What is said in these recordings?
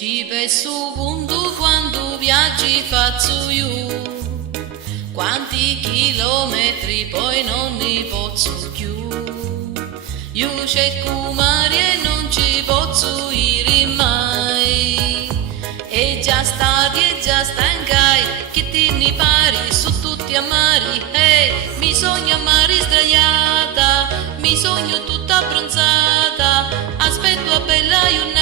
Ci penso punto quando viaggi faccio io, quanti chilometri poi non ne posso più. Io cerco mare e non ci posso ir mai, e già stati e già stancai, che ti ne pari su tutti a mari. Mi sogno a mare sdraiata, mi sogno tutta abbronzata, aspetto a bella giornata.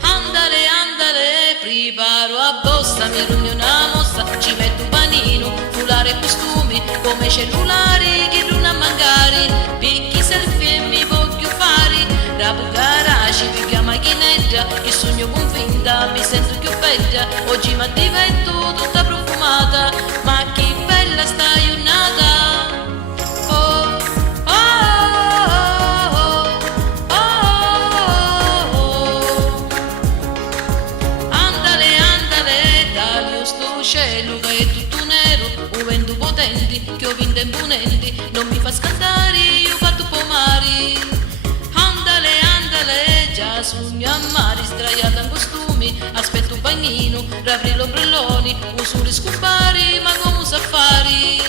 Andale, andale, preparo a bossa, mi rugno una mossa, ci metto un panino, foulard e costumi, come cellulari che non a mancare, picchi selfie e mi voglio fare, rapo garage, picchia macchinetta, che sogno convinta, mi sento più bella, oggi mi divento tutta profumata, ma che bella sta giornata. Cielo che è tutto nero, un vento potente che ho vinto imponenti, non mi fa scaldare, io fatto pomare. Andale, andale, già sogno a mare, sdraiata in costumi, aspetto un bagnino, rapri l'ombrelloni, uso le scupare, ma come sa fare?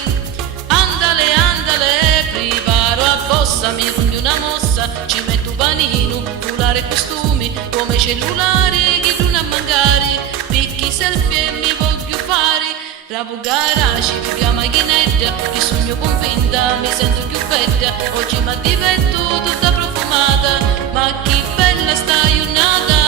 Andale, andale, preparo a bossa, mi rugno una mossa, ci metto un panino, foulard e costumi, come cellulare che non a mancare, picchi selfie e mi voglio fare, rapo garage, picchia macchinetta, che sogno convinta, mi sento più bella, oggi mi divento tutta profumata, ma che bella sta giornata.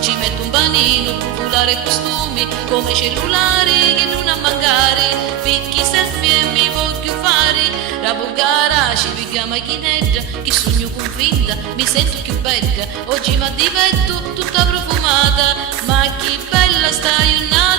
Ci metto un panino, foulard e costumi, come cellulari che non a mancare, picchi selfie e mi voglio fare, rapo garage, picchia macchinetta, che sogno convinta, mi sento più bella, oggi mi divento tutta profumata, ma che bella sta giornata.